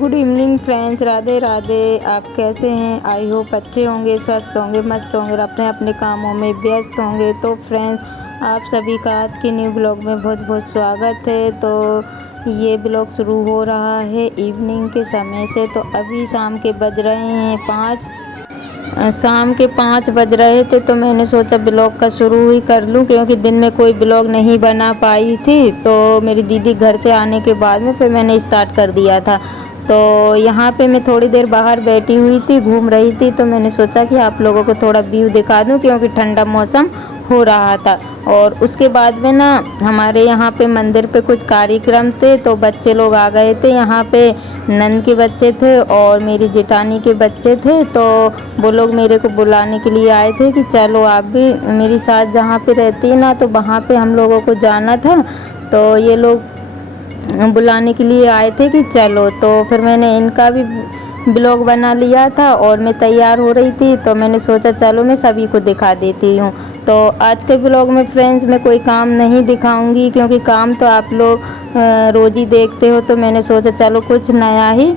Good evening friends, Radhe Radhe. आप कैसे हैं? आई होप अच्छे होंगे, स्वस्थ होंगे, मस्त होंगे और अपने अपने कामों में व्यस्त होंगे। तो फ्रेंड्स, आप सभी का आज के न्यू ब्लॉग में बहुत बहुत स्वागत है। तो ये ब्लॉग शुरू हो रहा है इवनिंग के समय से। तो अभी शाम के बज रहे हैं 5। शाम के 5 बज रहे थे तो मैंने सोचा ब्लॉग का शुरू ही कर लूं, क्योंकि दिन में कोई ब्लॉग नहीं बना पाई थी। तो मेरी दीदी घर से आने के बाद में फिर मैंने स्टार्ट कर दिया था। तो यहाँ पे मैं थोड़ी देर बाहर बैठी हुई थी, घूम रही थी। तो मैंने सोचा कि आप लोगों को थोड़ा व्यू दिखा दूं, क्योंकि ठंडा मौसम हो रहा था। और उसके बाद में ना हमारे यहाँ पे मंदिर पे कुछ कार्यक्रम थे, तो बच्चे लोग आ गए थे। यहाँ पे नंद के बच्चे थे और मेरी जेठानी के बच्चे थे। तो वो लोग मेरे को बुलाने के लिए आए थे कि चलो आप भी, मेरी सास जहाँ पे रहती है ना, तो वहाँ पे हम लोगों को जाना था। तो ये लोग बुलाने के लिए आए थे कि चलो। तो फिर मैंने इनका भी ब्लॉग बना लिया था और मैं तैयार हो रही थी। तो मैंने सोचा चलो मैं सभी को दिखा देती हूँ। तो आज के ब्लॉग में फ्रेंड्स मैं कोई काम नहीं दिखाऊंगी, क्योंकि काम तो आप लोग रोज़ ही देखते हो। तो मैंने सोचा चलो कुछ नया ही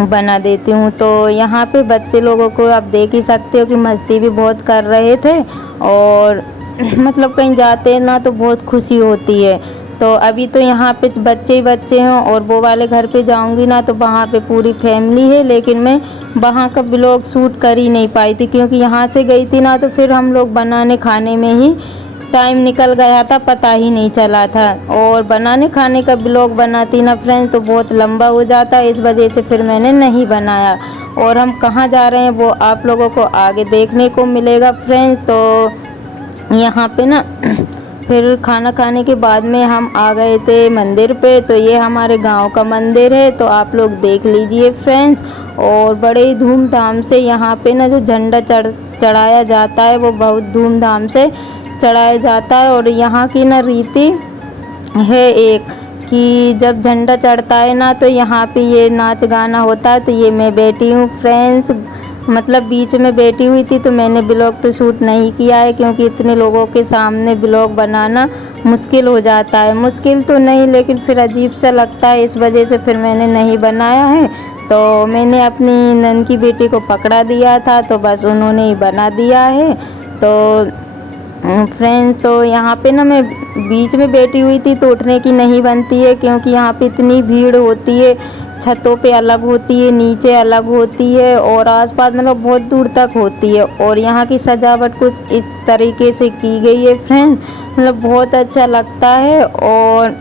बना देती हूँ। तो यहाँ पे बच्चे लोगों को आप देख ही सकते हो कि मस्ती भी बहुत कर रहे थे। और मतलब कहीं जाते हैं ना तो बहुत खुशी होती है। तो अभी तो यहाँ पे बच्चे ही बच्चे हैं, और वो वाले घर पे जाऊँगी ना तो वहाँ पे पूरी फैमिली है। लेकिन मैं वहाँ का ब्लॉग शूट कर ही नहीं पाई थी, क्योंकि यहाँ से गई थी ना तो फिर हम लोग बनाने खाने में ही टाइम निकल गया था, पता ही नहीं चला था। और बनाने खाने का ब्लॉग बनाती ना फ्रेंड्स तो बहुत लंबा हो जाता है, इस वजह से फिर मैंने नहीं बनाया। और हम कहाँ जा रहे हैं वो आप लोगों को आगे देखने को मिलेगा फ्रेंड्स। तो यहाँ पे ना फिर खाना खाने के बाद में हम आ गए थे मंदिर पे। तो ये हमारे गांव का मंदिर है, तो आप लोग देख लीजिए फ्रेंड्स। और बड़े ही धूमधाम से यहाँ पे ना जो झंडा चढ़ाया जाता है वो बहुत धूमधाम से चढ़ाया जाता है। और यहाँ की ना रीति है एक कि जब झंडा चढ़ता है ना तो यहाँ पे ये नाच गाना होता है। तो ये मैं बैठी हूँ फ्रेंड्स, मतलब बीच में बैठी हुई थी। तो मैंने ब्लॉग तो शूट नहीं किया है, क्योंकि इतने लोगों के सामने ब्लॉग बनाना मुश्किल हो जाता है। मुश्किल तो नहीं, लेकिन फिर अजीब सा लगता है, इस वजह से फिर मैंने नहीं बनाया है। तो मैंने अपनी नंद की बेटी को पकड़ा दिया था, तो बस उन्होंने ही बना दिया है। तो फ्रेंड्स, तो यहाँ पे ना मैं बीच में बैठी हुई थी तो उठने की नहीं बनती है, क्योंकि यहाँ पे इतनी भीड़ होती है। छतों पे अलग होती है, नीचे अलग होती है, और आसपास मतलब बहुत दूर तक होती है। और यहाँ की सजावट कुछ इस तरीके से की गई है फ्रेंड्स, मतलब बहुत अच्छा लगता है। और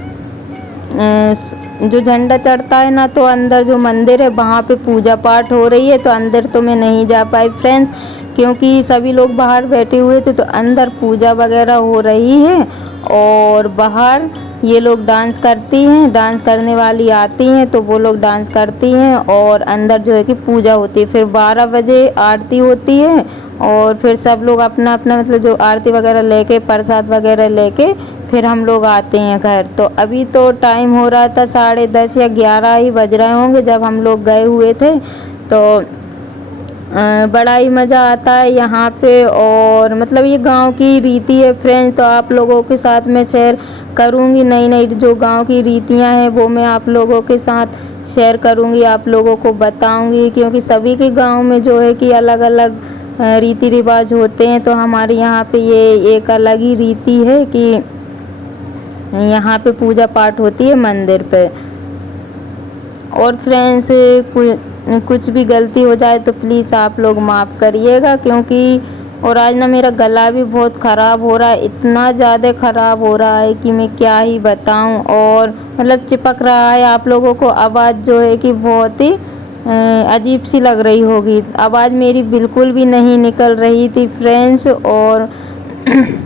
जो झंडा चढ़ता है ना तो अंदर जो मंदिर है वहाँ पे पूजा पाठ हो रही है। तो अंदर तो मैं नहीं जा पाई फ्रेंड्स, क्योंकि सभी लोग बाहर बैठे हुए थे। तो अंदर पूजा वगैरह हो रही है और बाहर ये लोग डांस करती हैं, डांस करने वाली आती हैं तो वो लोग डांस करती हैं। और अंदर जो है कि पूजा होती है। फिर 12 बजे आरती होती है, और फिर सब लोग अपना अपना मतलब जो आरती वगैरह लेके, प्रसाद वगैरह लेके फिर हम लोग आते हैं घर। तो अभी तो टाइम हो रहा था 10:30 या 11 ही बज रहे होंगे जब हम लोग गए हुए थे। तो बड़ा ही मज़ा आता है यहाँ पे। और मतलब ये गांव की रीति है फ्रेंड्स, तो आप लोगों के साथ मैं शेयर करूँगी। नई नई जो गांव की रीतियाँ हैं वो मैं आप लोगों के साथ शेयर करूँगी, आप लोगों को बताऊँगी। क्योंकि सभी के गांव में जो है कि अलग अलग रीति रिवाज होते हैं। तो हमारे यहाँ पे ये एक अलग ही रीति है कि यहाँ पे पूजा पाठ होती है मंदिर पे। और फ्रेंड्स, कुछ भी गलती हो जाए तो प्लीज़ आप लोग माफ़ करिएगा, क्योंकि और आज ना मेरा गला भी बहुत ख़राब हो रहा है, इतना ज़्यादा ख़राब हो रहा है कि मैं क्या ही बताऊं। और मतलब चिपक रहा है, आप लोगों को आवाज़ जो है कि बहुत ही अजीब सी लग रही होगी। आवाज़ मेरी बिल्कुल भी नहीं निकल रही थी फ्रेंड्स। और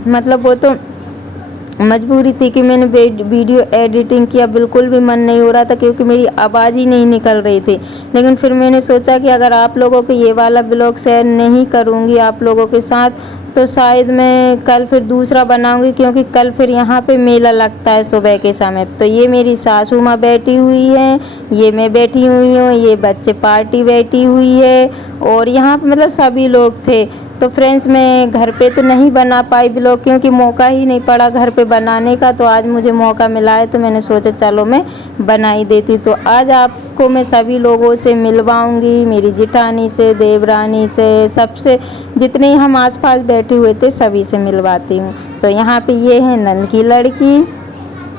मतलब वो तो मजबूरी थी कि मैंने वीडियो एडिटिंग किया, बिल्कुल भी मन नहीं हो रहा था, क्योंकि मेरी आवाज़ ही नहीं निकल रही थी। लेकिन फिर मैंने सोचा कि अगर आप लोगों को ये वाला ब्लॉग शेयर नहीं करूँगी आप लोगों के साथ, तो शायद मैं कल फिर दूसरा बनाऊंगी, क्योंकि कल फिर यहाँ पे मेला लगता है सुबह के समय। तो ये मेरी सासू माँ बैठी हुई है, ये मैं बैठी हुई हूँ, ये बच्चे पार्टी बैठी हुई है, और यहाँ पे मतलब सभी लोग थे। तो फ्रेंड्स मैं घर पे तो नहीं बना पाई ब्लॉग, क्योंकि मौका ही नहीं पड़ा घर पे बनाने का। तो आज मुझे मौका मिला है तो मैंने सोचा चलो मैं बना ही देती। तो आज आपको मैं सभी लोगों से मिलवाऊंगी, मेरी जिठानी से, देवरानी से, सबसे जितने हम आसपास बैठे हुए थे सभी से मिलवाती हूँ। तो यहाँ पे ये है नंद की लड़की,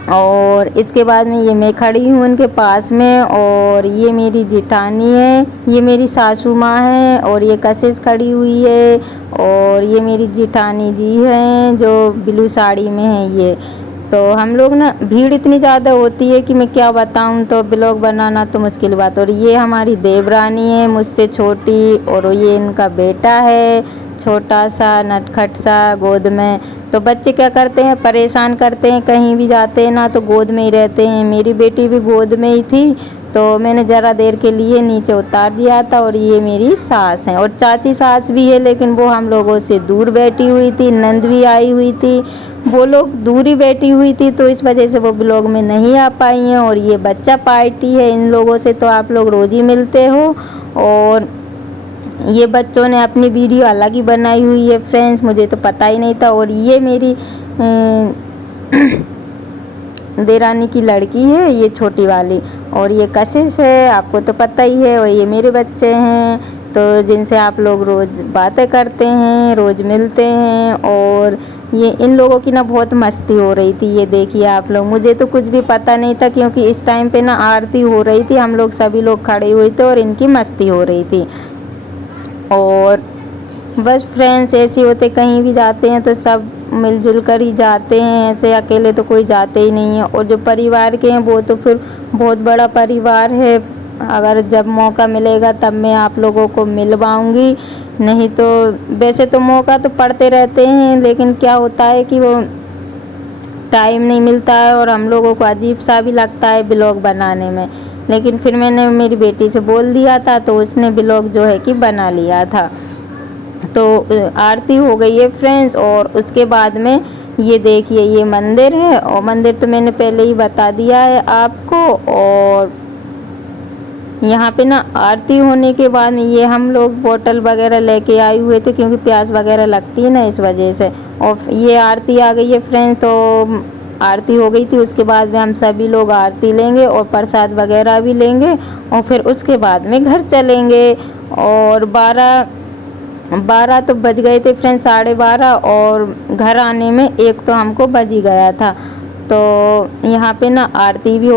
और इसके बाद में ये मैं खड़ी हूँ उनके पास में, और ये मेरी जिठानी है, ये मेरी सासू माँ है, और ये कशिश खड़ी हुई है, और ये मेरी जिठानी जी हैं जो ब्लू साड़ी में है ये। तो हम लोग ना, भीड़ इतनी ज़्यादा होती है कि मैं क्या बताऊँ, तो ब्लॉग बनाना तो मुश्किल बात। और ये हमारी देवरानी है मुझसे छोटी, और ये इनका बेटा है छोटा सा नटखट सा गोद में। तो बच्चे क्या करते हैं, परेशान करते हैं, कहीं भी जाते हैं ना तो गोद में ही रहते हैं। मेरी बेटी भी गोद में ही थी, तो मैंने ज़रा देर के लिए नीचे उतार दिया था। और ये मेरी सास हैं, और चाची सास भी है, लेकिन वो हम लोगों से दूर बैठी हुई थी। नंद भी आई हुई थी, वो लोग दूर ही बैठी हुई थी, तो इस वजह से वो ब्लॉग में नहीं आ पाई हैं। और ये बच्चा पार्टी है, इन लोगों से तो आप लोग रोज़ ही मिलते हो, और ये बच्चों ने अपनी वीडियो अलग ही बनाई हुई है फ्रेंड्स, मुझे तो पता ही नहीं था। और ये मेरी देरानी की लड़की है, ये छोटी वाली, और ये कशिश है, आपको तो पता ही है। और ये मेरे बच्चे हैं, तो जिनसे आप लोग रोज़ बातें करते हैं, रोज़ मिलते हैं। और ये इन लोगों की ना बहुत मस्ती हो रही थी, ये देखिए आप लोग, मुझे तो कुछ भी पता नहीं था, क्योंकि इस टाइम पे ना आरती हो रही थी, हम लोग सभी लोग खड़े हुए थे और इनकी मस्ती हो रही थी। और बस फ्रेंड्स ऐसे होते, कहीं भी जाते हैं तो सब मिलजुल कर ही जाते हैं, ऐसे अकेले तो कोई जाते ही नहीं है। और जो परिवार के हैं वो तो फिर बहुत बड़ा परिवार है, अगर जब मौका मिलेगा तब मैं आप लोगों को मिलवाऊंगी, नहीं तो वैसे तो मौका तो पड़ते रहते हैं, लेकिन क्या होता है कि वो टाइम नहीं मिलता है, और हम लोगों को अजीब सा भी लगता है ब्लॉग बनाने में। लेकिन फिर मैंने मेरी बेटी से बोल दिया था, तो उसने ब्लॉग जो है कि बना लिया था। तो आरती हो गई है फ्रेंड्स, और उसके बाद में ये देखिए ये मंदिर है, और मंदिर तो मैंने पहले ही बता दिया है आपको। और यहाँ पे ना आरती होने के बाद में ये हम लोग बोतल वगैरह लेके आए हुए थे, क्योंकि प्यास वगैरह लगती है ना इस वजह से। और ये आरती आ गई है फ्रेंड्स, तो आरती हो गई थी, उसके बाद में हम सभी लोग आरती लेंगे और प्रसाद वगैरह भी लेंगे, और फिर उसके बाद में घर चलेंगे। और 12 तो बज गए थे फ्रेंड्स, 12:30, और घर आने में 1 तो हमको बज ही गया था। तो यहाँ पे ना आरती भी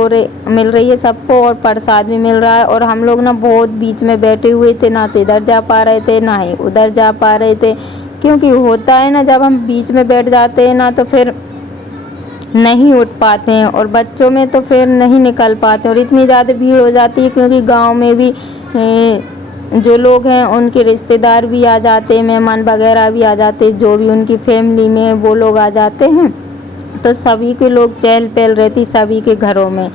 मिल रही है सबको, और प्रसाद भी मिल रहा है। और हम लोग ना बहुत बीच में बैठे हुए थे, ना तो इधर जा पा रहे थे ना ही उधर जा पा रहे थे, क्योंकि होता है ना जब हम बीच में बैठ जाते हैं ना तो फिर नहीं उठ पाते हैं, और बच्चों में तो फिर नहीं निकल पाते, और इतनी ज़्यादा भीड़ हो जाती है, क्योंकि गांव में भी जो लोग हैं उनके रिश्तेदार भी आ जाते हैं, मेहमान वगैरह भी आ जाते हैं, जो भी उनकी फैमिली में वो लोग आ जाते हैं, तो सभी के लोग चहल पहल रहती सभी के घरों में।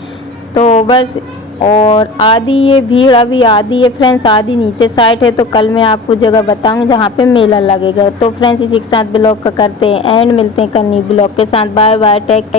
तो बस, और आधी ये भीड़ अभी आधी है फ्रेंड्स, आधी नीचे साइड है। तो कल मैं आपको जगह बताऊंगी जहाँ पे मेला लगेगा। तो फ्रेंड्स इसी के साथ ब्लॉग का करते हैं एंड, मिलते हैं कल न्यू ब्लॉग के साथ। Bye bye, take.